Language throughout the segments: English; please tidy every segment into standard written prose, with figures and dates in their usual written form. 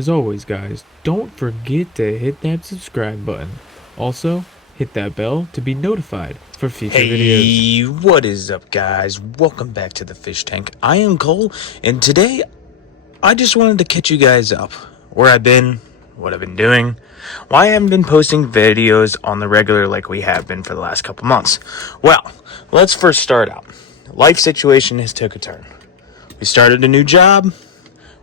as always, guys, don't forget to hit that subscribe button. Also, hit that bell to be notified for future videos. Hey, what is up, guys? Welcome back to the Fish Tank. I am Cole, and today I just wanted to catch you guys up. Where I've been, what I've been doing, why I haven't been posting videos on the regular like we have been for the last couple months. Well, let's first start out. Life situation has took a turn. We started a new job.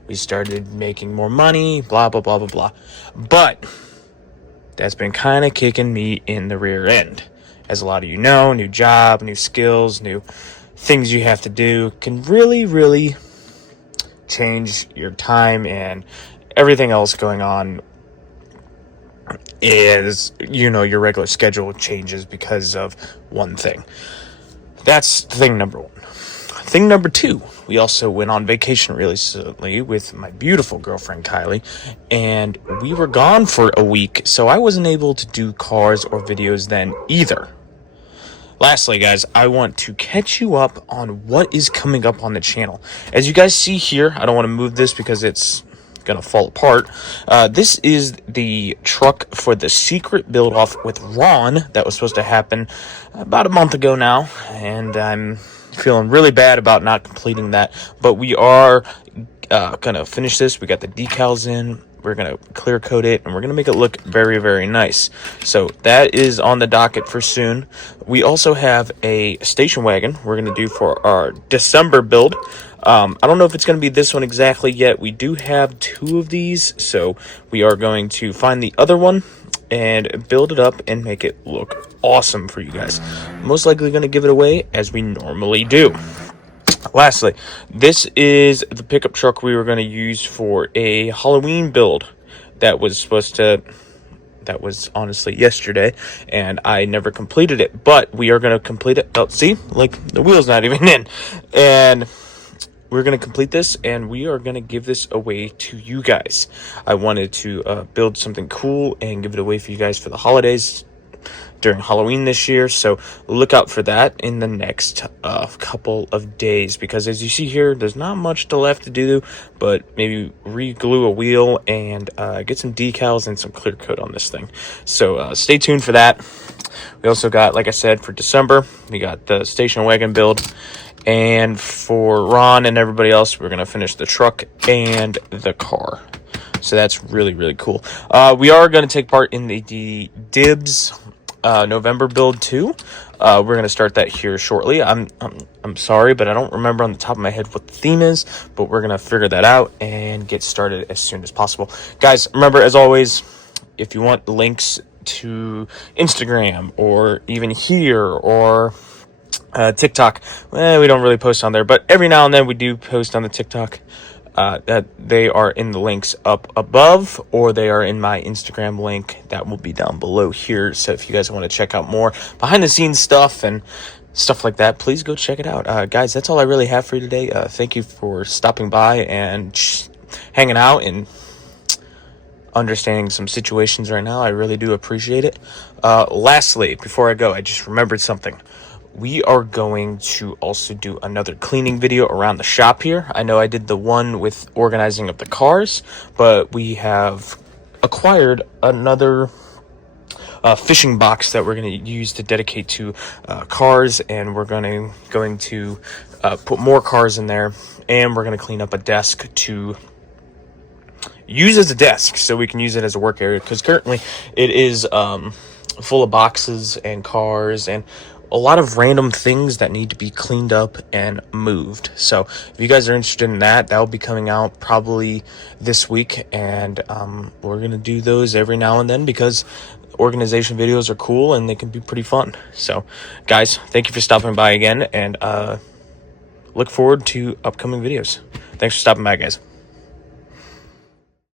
We started making more money, blah, blah, blah, blah, blah. But that's been kind of kicking me in the rear end. As a lot of you know, new job, new skills, new things you have to do can really change your time, and everything else going on is, your regular schedule changes because of one thing. That's thing number one. Thing number two, we also went on vacation recently with my beautiful girlfriend Kylie, and we were gone for a week, so I wasn't able to do cars or videos then either. Lastly, guys, I want to catch you up on what is coming up on the channel. As you guys see here, I don't want to move this because it's gonna fall apart. This is the truck for the secret build off with Ron that was supposed to happen about a month ago now, and I'm feeling really bad about not completing that, but we are gonna finish this. We got the decals in, we're gonna clear coat it, and we're gonna make it look very nice. So that is on the docket for soon. We also have a station wagon we're gonna do for our December build. I don't know if it's going to be this one exactly yet. We do have two of these, so we are going to find the other one and build it up and make it look awesome for you guys. Most likely going to give it away as we normally do. Lastly, this is the pickup truck we were going to use for a Halloween build that was honestly yesterday, and I never completed it, but we are going to complete it. Oh, see, like the wheel's not even in, and we're going to complete this, and we are going to give this away to you guys. I wanted to build something cool and give it away for you guys for the holidays during Halloween this year, so look out for that in the next couple of days, because as you see here, there's not much left to do, but maybe re-glue a wheel and get some decals and some clear coat on this thing. So stay tuned for that. We also got, like I said, for December, we got the station wagon build. And for Ron and everybody else, we're going to finish the truck and the car. So that's really cool. We are going to take part in the Dibs November build too. We're going to start that here shortly. I'm sorry, but I don't remember on the top of my head what the theme is, but we're going to figure that out and get started as soon as possible. Guys, remember, as always, if you want links to Instagram or even here or TikTok, we don't really post on there, but every now and then we do post on the TikTok. That they are in the links up above, or they are in my Instagram link that will be down below here. So if you guys want to check out more behind the scenes stuff and stuff like that, please go check it out. Guys, that's all I really have for you today. Thank you for stopping by and hanging out and understanding some situations right now. I really do appreciate it. Lastly, before I go, I just remembered something. We are going to also do another cleaning video around the shop here. I know I did the one with organizing of the cars, but we have acquired another fishing box that we're going to use to dedicate to cars, and we're going to put more cars in there, and we're going to clean up a desk to use as a desk so we can use it as a work area, because currently it is full of boxes and cars and a lot of random things that need to be cleaned up and moved. So if you guys are interested in that, will be coming out probably this week, and we're gonna do those every now and then because organization videos are cool and they can be pretty fun. So guys, thank you for stopping by again, and look forward to upcoming videos. Thanks for stopping by, guys.